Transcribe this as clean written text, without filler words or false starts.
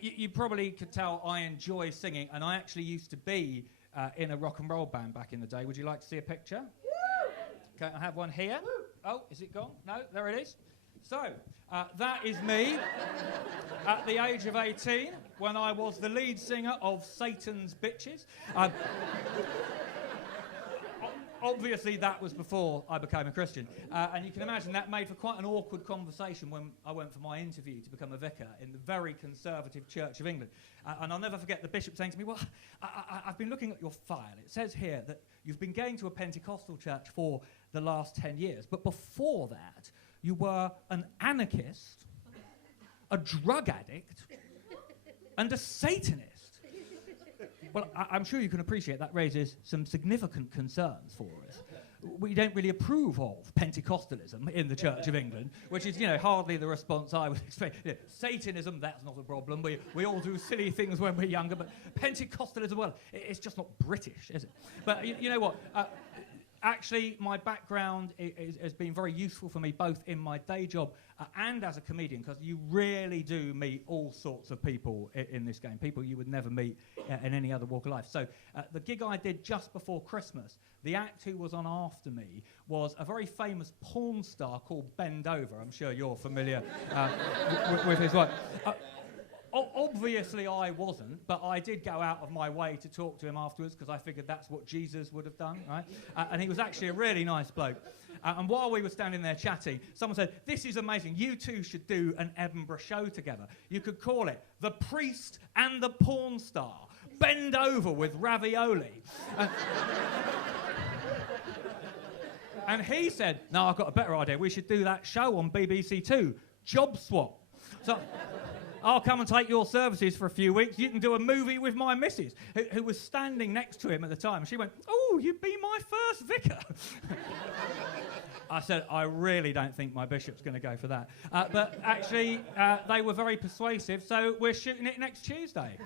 You probably could tell I enjoy singing, and I actually used to be in a rock and roll band back in the day. Would you like to see a picture? Okay, I have one here. Oh, is it gone? No, there it is. So, that is me at the age of 18 when I was the lead singer of Satan's Bitches. Obviously, that was before I became a Christian. And you can imagine that made for quite an awkward conversation when I went for my interview to become a vicar in the very conservative Church of England. And I'll never forget the bishop saying to me, well, I've been looking at your file. It says here that you've been going to a Pentecostal church for the last 10 years. But before that, you were an anarchist, a drug addict, and a Satanist. Well, I'm sure you can appreciate that raises some significant concerns for us. We don't really approve of Pentecostalism in the Church of England, which is, hardly the response I would expect. Satanism, that's not a problem. We all do silly things when we're younger, but Pentecostalism, well, it's just not British, is it? But you know what? Actually, my background has been very useful for me, both in my day job and as a comedian, because you really do meet all sorts of people in this game, people you would never meet in any other walk of life. So the gig I did just before Christmas, the act who was on after me was a very famous porn star called Bend Over. I'm sure you're familiar with his work. Obviously, I wasn't, but I did go out of my way to talk to him afterwards because I figured that's what Jesus would have done, right? And he was actually a really nice bloke. And while we were standing there chatting, someone said, "This is amazing. You two should do an Edinburgh show together. You could call it The Priest and the Porn Star. Bend Over with Ravioli." And he said, "No, I've got a better idea. We should do that show on BBC Two, Job Swap. So I'll come and take your services for a few weeks. You can do a movie with my missus," who was standing next to him at the time. She went, "Oh, you'd be my first vicar." I said, "I really don't think my bishop's going to go for that." But actually, they were very persuasive, so we're shooting it next Tuesday.